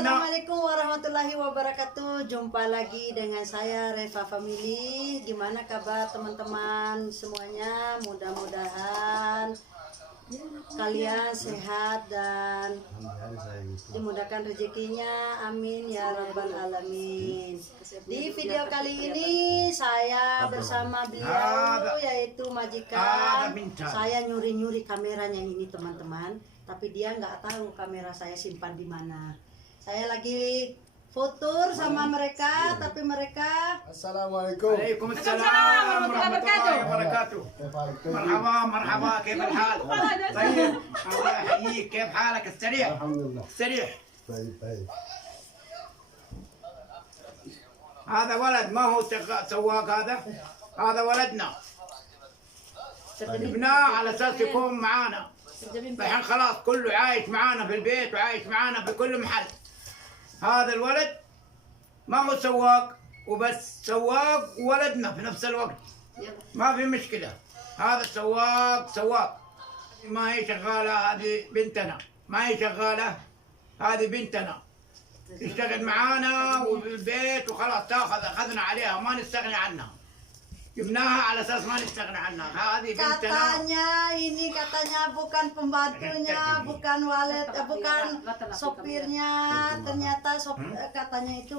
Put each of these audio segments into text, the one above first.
Assalamualaikum warahmatullahi wabarakatuh. Jumpa lagi dengan saya Reva Family. Gimana kabar teman-teman semuanya? Mudah-mudahan kalian sehat dan dimudahkan rezekinya. Amin ya rabbal alamin. Di video kali ini saya bersama beliau yaitu majikan. Saya nyuri-nyuri kameranya ini teman-teman. Tapi dia nggak tahu kamera saya simpan di mana. Saya lagi foto sama mereka, tapi mereka Assalamualaikum. Waalaikumsalam warahmatullahi wabarakatuh. مرحبا مرحبا كيف الحال؟ طيب الله يحييك كيف حالك السريع؟ الحمد لله. سريع. طيب. هذا ولد ما هو سواق هذا ولدنا جبناه على اساس يكون معانا. الحين خلاص كله عايش معانا في البيت وعايش معانا في كل محل. هذا الولد ما هو سواق وبس سواق ولدنا في نفس الوقت ما في مشكلة. هذا سواق ما هي شغالة. هذه بنتنا ما هي شغالة. هذه بنتنا تشتغل معانا وفي البيت وخلاص أخذنا عليها ما نستغني عنها. جبناها على اساس ما نستغني عنها. هذه بنتنا. Katanya bukan pembantunya, bukan bukan sopirnya. Ternyata katanya itu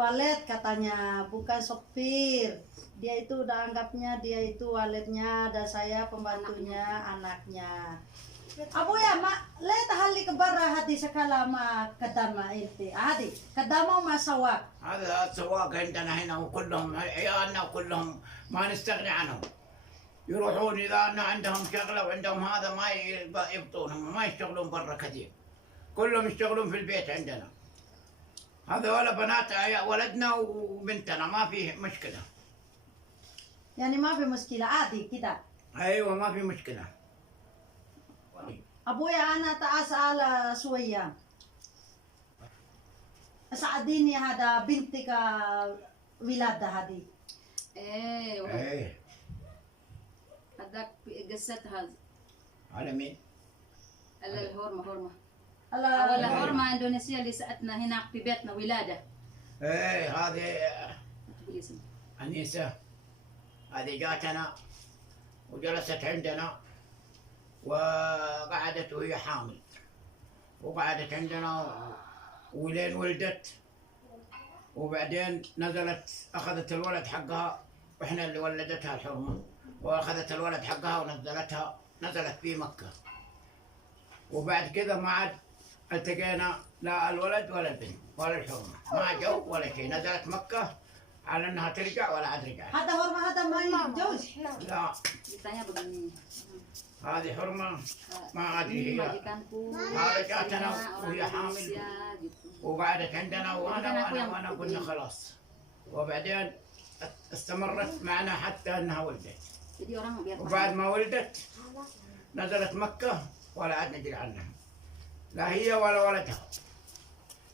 walet katanya, bukan sopir. Dia itu udah anggapnya dia itu waletnya dan saya pembantunya, anaknya. Abu ya mak, lihat hal ke barra hati sekala ma kadama itu. Hadi, kadama ma sawak. هذا السواق عندنا هنا وكلهم عيالنا وكلهم ما نستغني عنهم. يروحون اذا عندهم شغله وعندهم هذا ما يبطونهم ما يشتغلون برا كثير. كلهم يشتغلون في البيت عندنا. هذا ولا بنات ولدنا وبنتنا ما فيه مشكله. يعني ما في مشكلة عادي كده. ايوه ما في مشكله. أبويا أنا أسأل شوية. ساعديني هذا بنتك ولادة هذه. ايه هذاك قصتها على مين؟ الهورمة ألا ولا هورمة إندونيسية اللي سأتنا هناك في بيتنا ولادة. ايه هذه تقول اسم أنيسة. هذه جاتنا وجلست عندنا وقعدت وهي حامل وقعدت عندنا ولين ولدت وبعدين نزلت أخذت الولد حقها وإحنا اللي ولدتها الحرمة وأخذت الولد حقها ونزلتها نزلت في مكة. وبعد كذا ما عاد التقينا لا الولد ولا البنت ولا الحرمة ما جو ولا شيء. نزلت مكة على أنها ترجع ولا عاد رجعت. هذا هرمة هذا ما يتجوز. لا ditanya begini. هذه حرمة ما أدري هي. Majikanku هذا جاتنا orang وهي حامل Indonesia gitu. وقعدت عندنا وأنا قلنا خلاص. وبعدين استمرت معنا حتى أنها ولدت. Jadi orang biar وبعد ما ولدت نزلت مكة ولا عاد ندري عنها لا هي ولا ولدها.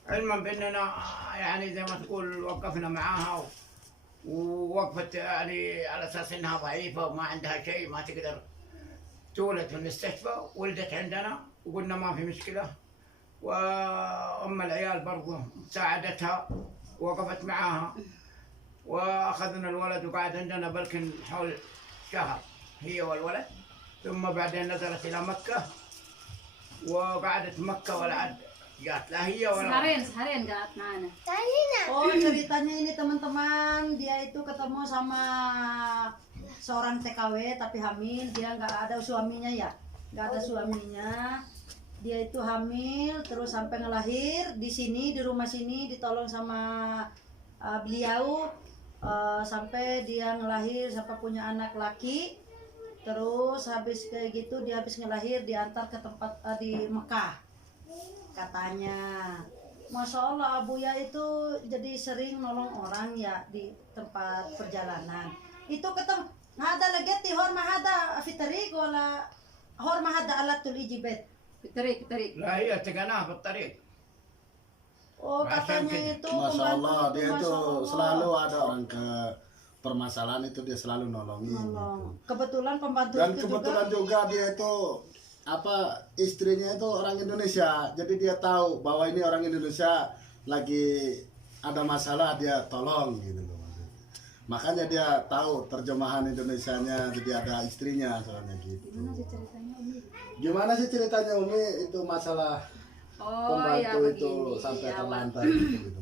علما بأننا يعني زي ما تقول وقفنا معاها ووقفت يعني على أساس أنها ضعيفة وما عندها شيء ما تقدر تولد في المستشفى. ولدت عندنا وقلنا ما في مشكلة. وأم العيال برضو ساعدتها وقفت معاها وأخذنا الولد وقعد عندنا بلكن حول شهر هي والولد. ثم بعدين نزلت إلى مكة وقعدت مكة ولا عاد جات لا هي ولا seharian gak mana. Oh ceritanya ini teman-teman, dia itu ketemu sama seorang TKW tapi hamil. Dia nggak ada suaminya ya, nggak ada suaminya. Dia itu hamil terus sampai ngelahir di sini, di rumah sini ditolong sama beliau sampai dia ngelahir sampai punya anak laki. Terus habis kayak gitu dia habis ngelahir diantar ke tempat di Mekah katanya. Masya Allah Abuya itu jadi sering nolong orang ya di tempat perjalanan. Itu ketemu hada lageti horma hada fitarik wala horma hada alatul ijibet. Fitarik. لا هي تقناها في الطريق. Oh katanya itu Masya Allah, dia Masya itu Allah. selalu ada orang ke permasalahan itu dia selalu nolongin. Nolong. Kebetulan pembantu Dan itu kebetulan juga dia itu apa istrinya itu orang Indonesia, jadi dia tahu bahwa ini orang Indonesia lagi ada masalah, dia tolong gitu loh. Makanya dia tahu terjemahan Indonesianya, jadi ada istrinya soalnya gitu. Gimana sih ceritanya Umi? Gimana sih ceritanya Umi itu masalah Oh ya pembantu itu begini. sampai Awal, terlantar gitu.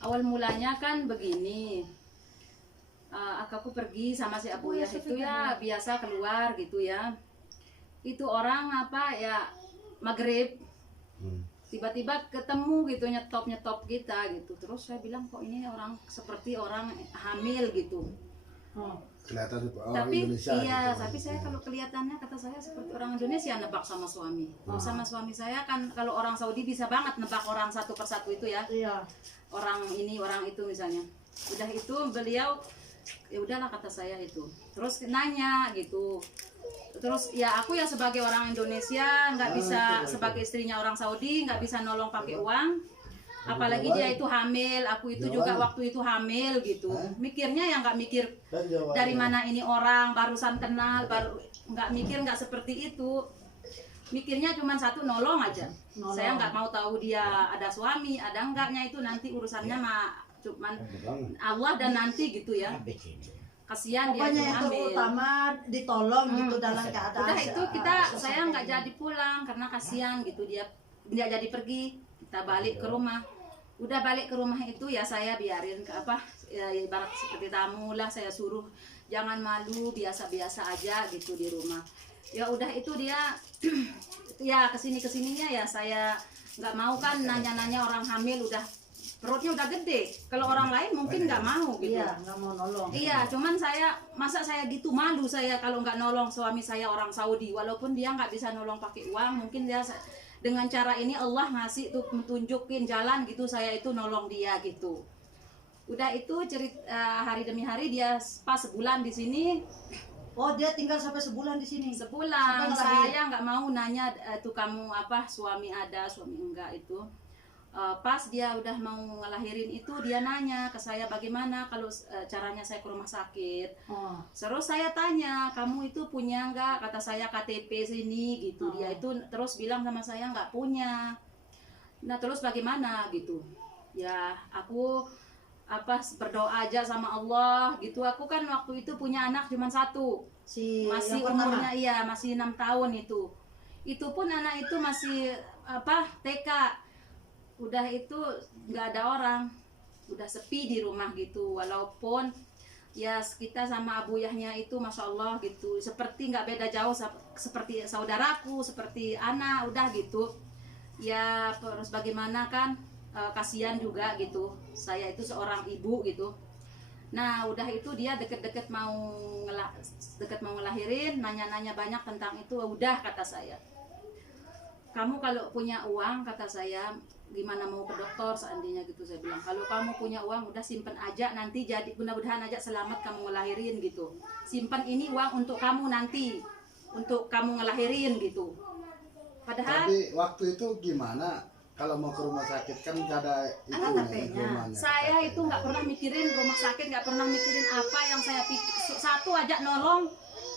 awal mulanya kan begini. Aku pergi sama si Abu Yah itu ya biasa keluar gitu ya. Itu orang apa ya maghrib Hmm. tiba-tiba ketemu gitu nyetop kita gitu. Terus saya bilang kok ini orang seperti orang hamil gitu. Oh. Kelihatan orang Tapi Indonesia iya, gitu. tapi saya kalau kelihatannya kata saya seperti orang Indonesia nebak sama suami. Kalau sama suami saya kan kalau orang Saudi bisa banget nebak orang satu persatu itu ya. Iya. Orang ini, orang itu misalnya. Udah itu beliau ya udahlah kata saya itu. Terus nanya gitu. Terus ya aku ya sebagai orang Indonesia nggak bisa sebagai istrinya orang Saudi nggak bisa nolong pakai uang. Apalagi dia itu hamil, aku itu juga waktu itu hamil gitu. Mikirnya ya nggak mikir Dan jawabannya. dari mana ini orang barusan kenal, baru nggak mikir nggak seperti itu. Mikirnya cuma satu nolong aja. Nolong. Saya nggak mau tahu dia ada suami, ada enggaknya itu nanti urusannya mah cuman Allah dan nanti gitu ya. Habis ini. Kasihan dia Pokoknya yang itu hamil. utama ditolong gitu dalam keadaan. Udah itu kita saya nggak jadi pulang karena kasihan gitu dia jadi pergi, kita balik ke rumah. Udah balik ke rumah itu ya saya biarin ke apa ya, ibarat seperti tamu lah, saya suruh jangan malu, biasa-biasa aja gitu di rumah. Ya udah itu dia ya kesininya ya saya nggak mau kan nanya-nanya orang hamil udah perutnya udah gede. Kalau orang lain mungkin nggak mau gitu. Iya, nggak mau nolong. Iya, cuman masa saya gitu malu saya kalau nggak nolong suami saya orang Saudi, walaupun dia nggak bisa nolong pakai uang, mungkin dia dengan cara ini Allah ngasih tuh menunjukin jalan gitu, saya itu nolong dia gitu. Udah itu hari demi hari dia pas sebulan di sini, Oh, dia tinggal sampai sebulan di sini. sebulan Sampai lahir. saya nggak mau nanya tuh kamu apa suami ada suami enggak itu. Pas dia udah mau ngelahirin itu dia nanya ke saya bagaimana kalau caranya saya ke rumah sakit. Oh. Terus saya tanya, kamu itu punya nggak? Kata saya KTP sini gitu. Dia itu terus bilang sama saya nggak punya. Nah terus bagaimana gitu? Ya aku apa berdoa aja sama Allah gitu. Aku kan waktu itu punya anak cuma satu, Si masih yang pertama. umurnya iya masih 6 tahun itu. Itu pun anak itu masih apa TK. Udah itu nggak ada orang, udah sepi di rumah gitu. Walaupun ya kita sama Abu Yahnya itu masya Allah gitu seperti nggak beda jauh seperti saudaraku seperti anak udah gitu ya. Terus bagaimana kan kasihan juga gitu, saya itu seorang ibu gitu. Nah udah itu dia deket-deket mau ngelahirin, nanya-nanya banyak tentang itu. Udah kata saya, kamu kalau punya uang kata saya gimana mau ke dokter seandainya gitu. Saya bilang kalau kamu punya uang udah simpen aja, nanti jadi mudah-mudahan aja selamat kamu ngelahirin gitu. Simpan ini uang untuk kamu nanti, untuk kamu ngelahirin gitu. Padahal Tapi waktu itu gimana? Kalau mau ke rumah sakit kan nggak ada itu KTP-nya. saya itu nggak pernah mikirin rumah sakit, nggak pernah mikirin apa yang saya pikir. Satu aja nolong.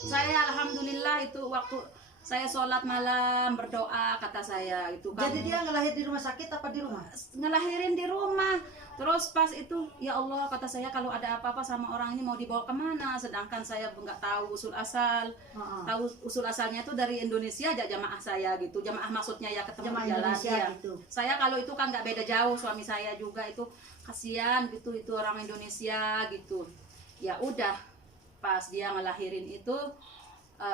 Saya alhamdulillah itu waktu saya sholat malam berdoa kata saya itu kan. Jadi dia ngelahir di rumah sakit apa di rumah? Ngelahirin di rumah. Terus pas itu ya Allah kata saya kalau ada apa-apa sama orang ini mau dibawa kemana, sedangkan saya nggak tahu usul asal. Heeh. Tahu usul asalnya itu dari Indonesia aja jamaah saya gitu. Jamaah maksudnya ya ketemu Jamaah di jalan Indonesia ya. gitu. Saya kalau itu kan nggak beda jauh, suami saya juga itu kasihan gitu, itu orang Indonesia gitu. Ya udah pas dia ngelahirin itu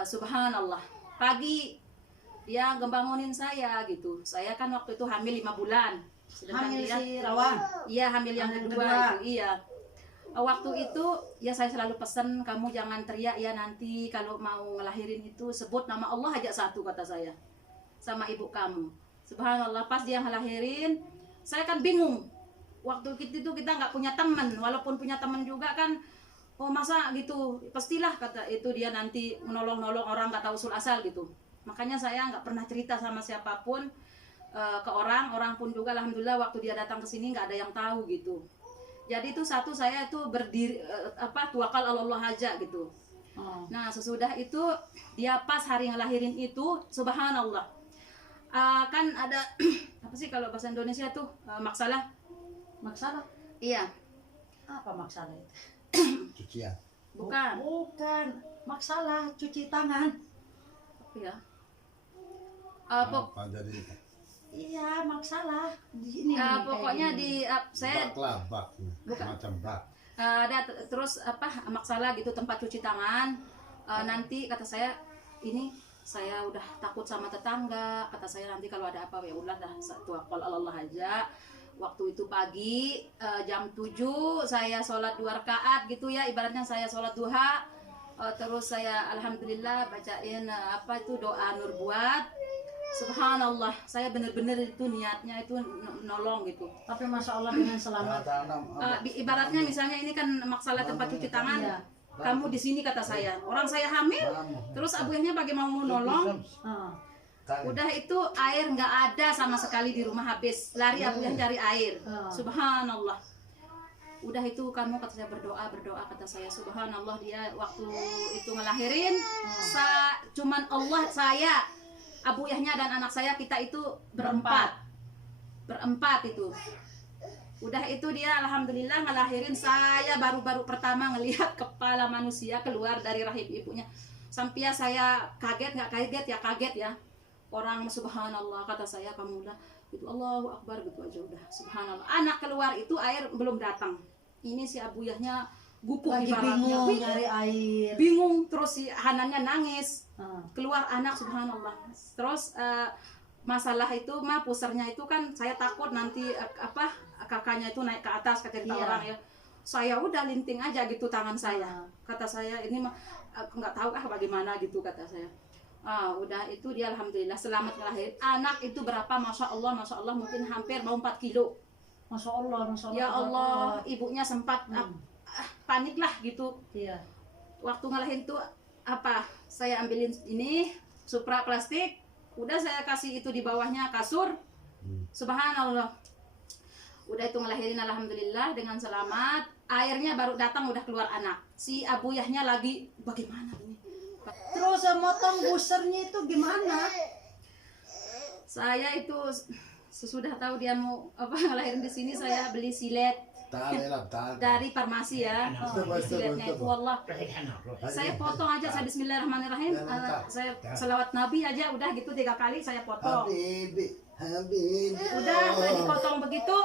subhanallah pagi dia ngebangunin saya gitu. Saya kan waktu itu hamil 5 bulan. Sedangkan Hamil dia, si Rawang. iya hamil yang Hamil kedua kedua. itu iya. Waktu itu ya saya selalu pesen kamu jangan teriak ya nanti kalau mau ngelahirin itu sebut nama Allah aja satu kata saya sama ibu kamu. Subhanallah pas dia ngelahirin saya kan bingung. Waktu itu kita nggak punya teman, walaupun punya teman juga kan oh masa gitu, pastilah kata itu dia nanti menolong-nolong orang nggak tahu usul asal gitu. Makanya saya nggak pernah cerita sama siapapun ke orang pun juga alhamdulillah waktu dia datang ke sini nggak ada yang tahu gitu. Jadi itu satu saya itu berdiri tawakal Allah aja gitu. Oh. Nah sesudah itu dia pas hari ngelahirin itu, subhanallah, kan ada apa sih kalau bahasa Indonesia tuh maksalah. Masalah? Iya, Apa masalah itu? Cucian. bukan. Bukan. Masalah cuci tangan. Apa ya? Pok- Apa jadi Iya, masalah. Ini pokoknya di saya bak lah, bak. Bukan. Macam bak. ada terus apa masalah gitu tempat cuci tangan. Nanti kata saya ini saya udah takut sama tetangga, kata saya nanti kalau ada apa ya udah dah tawakal Allah aja. Waktu itu pagi jam 7 saya sholat 2 rakaat gitu ya, ibaratnya saya sholat duha. Terus saya alhamdulillah bacain apa itu doa nur buat. Subhanallah, saya bener-bener itu niatnya itu nolong gitu. Tapi masya Allah dengan selamat. Ibaratnya misalnya ini kan masalah tempat cuci tangan, Iya. kamu di sini kata saya, orang saya hamil, terus abuahnya bagaimana mau nolong? Ah. Udah itu air nggak ada sama sekali di rumah, habis lari abuah cari air. Subhanallah. Udah itu kamu kata saya berdoa kata saya, subhanallah dia waktu itu ngelahirin, cuman Allah saya, abuyahnya dan anak saya kita itu berempat itu. Udah itu dia alhamdulillah ngelahirin, saya baru pertama ngelihat kepala manusia keluar dari rahim ibunya. Sampai saya kaget, nggak kaget ya, kaget ya. Orang subhanallah kata saya, kamu udah itu Allahu Akbar gitu aja udah subhanallah. Anak keluar itu air belum datang. Ini si abuyahnya gupuh Lagi ibaratnya, bingung nyari air. bingung, terus si Hanannya nangis. Ah. Keluar anak subhanallah. Terus masalah itu mah pusernya itu kan saya takut nanti apa kakaknya itu naik ke atas kata Iya. orang ya. Saya udah linting aja gitu tangan saya. Kata saya ini mah nggak tahu bagaimana gitu kata saya. Udah itu dia alhamdulillah selamat ngelahirin. Anak itu berapa masya Allah mungkin hampir mau 4 kilo. Masya Allah, masya Allah. Ya Allah, ibunya sempat panik lah gitu. Iya. Waktu ngelahirin tuh apa? Saya ambilin ini supra plastik, udah saya kasih itu di bawahnya kasur. Subhanallah. Udah itu ngelahirin alhamdulillah dengan selamat. Airnya baru datang udah keluar anak. Si abuyahnya lagi bagaimana ini? Terus motong busernya itu gimana? Saya itu sesudah tahu dia mau apa ngelahirin di sini, saya beli silet dari farmasi ya. Siletnya itu Allah. Saya potong aja, saya bismillahirrahmanirrahim. Saya selawat Nabi aja udah gitu 3 kali saya potong. Udah saya dipotong begitu,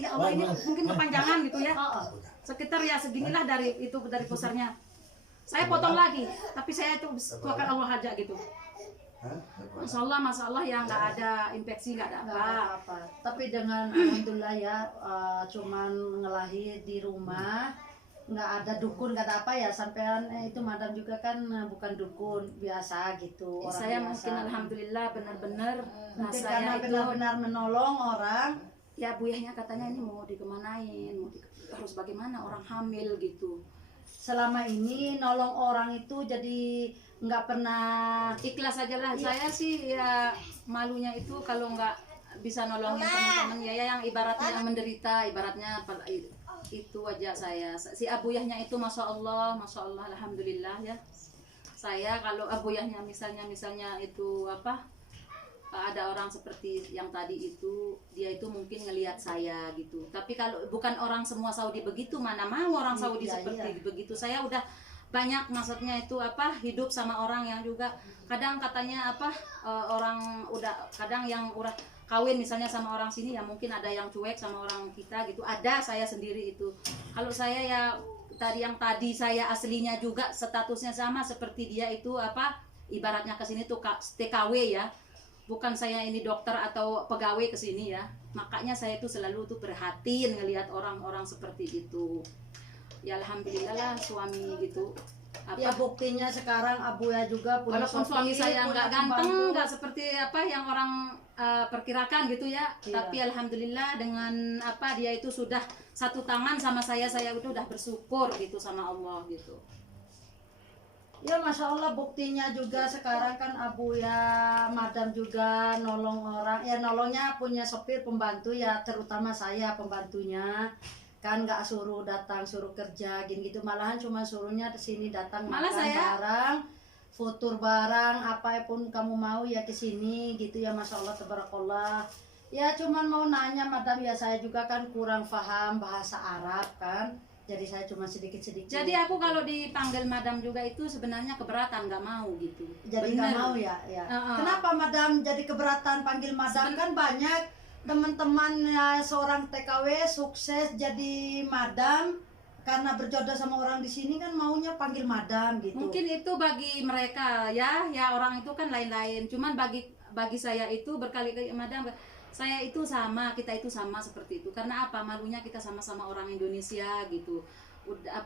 ya Allah ini mungkin kepanjangan gitu ya. Sekitar ya seginilah dari pusarnya. Saya potong lagi, tapi saya itu tuakan Allah aja gitu. Masya Allah ya nggak ada infeksi, nggak ada apa. Tapi dengan alhamdulillah ya, cuman ngelahir di rumah, nggak ada dukun, nggak ada apa ya. Sampean itu madam juga kan bukan dukun biasa gitu. Orang Saya biasa. mungkin alhamdulillah benar-benar Mungkin saya karena itu benar-benar menolong orang. ya buyahnya katanya ini mau dikemanain, harus bagaimana orang hamil gitu. Selama ini nolong orang itu jadi nggak pernah. Ikhlas aja lah. Saya sih ya malunya itu kalau nggak bisa nolongin teman-teman ya yang ibaratnya menderita, ibaratnya itu aja saya. Si abuyahnya itu masya Allah alhamdulillah ya. Saya kalau abuyahnya misalnya itu apa, ada orang seperti yang tadi itu, dia itu mungkin ngelihat saya gitu. Tapi kalau bukan orang semua Saudi begitu, mana mau orang Saudi seperti begitu. Saya udah banyak maksudnya itu apa, hidup sama orang yang juga kadang katanya apa, orang udah kadang yang udah kawin misalnya sama orang sini ya mungkin ada yang cuek sama orang kita gitu. Ada saya sendiri itu. Kalau saya ya tadi saya aslinya juga statusnya sama seperti dia itu apa, ibaratnya ke sini tuh TKW ya. Bukan saya ini dokter atau pegawai ke sini ya. Makanya saya tuh selalu tuh perhatiin ngelihat orang-orang seperti itu. Ya alhamdulillah lah suami gitu. Ya buktinya sekarang Abuya juga punya walaupun suami saya nggak ganteng, nggak seperti apa yang orang perkirakan gitu ya. Tapi alhamdulillah dengan apa dia itu sudah satu tangan sama saya udah bersyukur gitu sama Allah gitu. Ya masya Allah buktinya juga sekarang kan Abuya madam juga nolong orang, ya nolongnya punya sopir pembantu ya, terutama saya pembantunya. kan nggak suruh datang, suruh kerja gini gitu, malahan cuma suruhnya ke sini datang Malah makan saya- barang, futur barang, apapun kamu mau ya ke sini gitu ya. Masya Allah tabarakallah. Ya cuman mau nanya madam, ya saya juga kan kurang paham bahasa Arab kan, jadi saya cuma sedikit-sedikit. Jadi aku kalau dipanggil madam juga itu sebenarnya keberatan, nggak mau gitu. Jadi Bener. nggak mau ya, ya. Heeh. Kenapa madam jadi keberatan panggil madam? Kan banyak teman-teman ya, seorang TKW sukses jadi madam karena berjodoh sama orang di sini kan maunya panggil madam gitu. Mungkin itu bagi mereka ya orang itu kan lain-lain. Cuman bagi saya itu berkali-kali madam, saya itu sama, kita itu sama seperti itu. Karena apa? Malunya kita sama-sama orang Indonesia gitu. Udah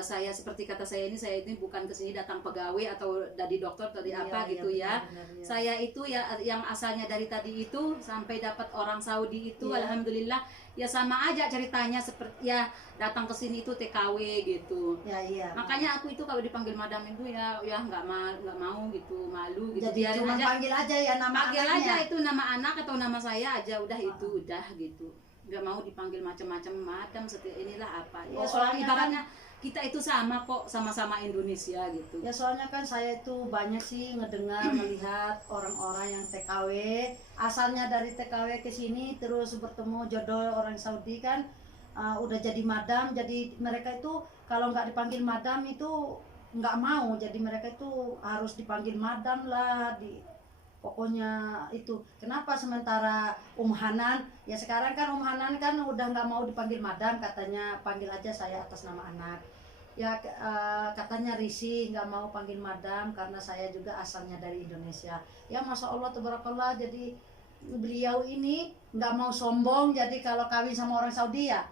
saya seperti kata saya ini bukan kesini datang pegawai atau dari dokter atau dari Iya, apa iya, gitu ya. benar-benar, iya. Saya itu ya yang asalnya dari tadi itu sampai dapat orang Saudi itu, Iya. alhamdulillah ya sama aja ceritanya, seperti ya datang ke sini itu TKW gitu. Ya iya. Makanya aku itu kalau dipanggil madam itu ya nggak mau gitu, malu gitu. Jadi Biarin cuma aja, panggil aja ya nama panggil anaknya. aja itu nama anak atau nama saya aja, udah itu udah gitu. Nggak mau dipanggil macam-macam madam seperti inilah apa. Ya Oh, soalnya soalnya ibaratnya kita itu sama kok, sama-sama Indonesia gitu. Ya soalnya kan saya itu banyak sih ngedengar, melihat orang-orang yang TKW, asalnya dari TKW ke sini terus bertemu jodoh orang Saudi kan, udah jadi madam, jadi mereka itu kalau nggak dipanggil madam itu nggak mau, jadi mereka itu harus dipanggil madam lah, pokoknya itu. Kenapa sementara Hanan, ya sekarang kan Hanan kan udah nggak mau dipanggil madam, katanya panggil aja saya atas nama anak. Ya katanya risih nggak mau panggil madam karena saya juga asalnya dari Indonesia. Ya Masya Allah tabarakallah, jadi beliau ini nggak mau sombong, jadi kalau kawin sama orang Saudi ya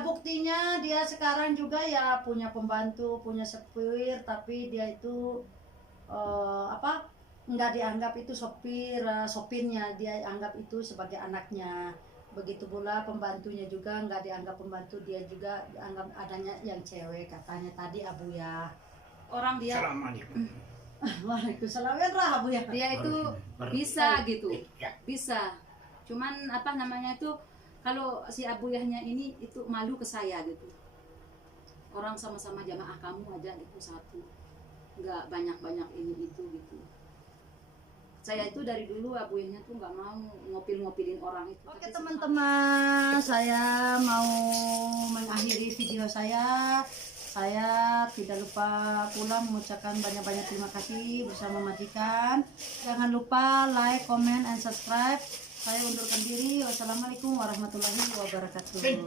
buktinya dia sekarang juga ya punya pembantu, punya supir, tapi dia itu nggak dianggap itu sopirnya, dia anggap itu sebagai anaknya. Begitu pula pembantunya juga nggak dianggap pembantu, dia juga dianggap adanya yang cewek katanya tadi Abu ya. Orang dia Assalamualaikum. Waalaikumsalam ya Abu ya. dia itu bisa gitu, bisa. Cuman apa namanya itu, kalau si Abu Yahnya ini itu malu ke saya gitu. Orang sama-sama jamaah kamu aja itu satu, nggak banyak-banyak ini itu gitu. Saya itu dari dulu Abu Yahnya tuh nggak mau ngopil-ngopilin orang itu. Oke teman-teman, saya mau mengakhiri video saya. Saya tidak lupa pula mengucapkan banyak-banyak terima kasih bersama majikan. Jangan lupa like, comment, and subscribe. Saya undurkan diri. Wassalamualaikum warahmatullahi wabarakatuh.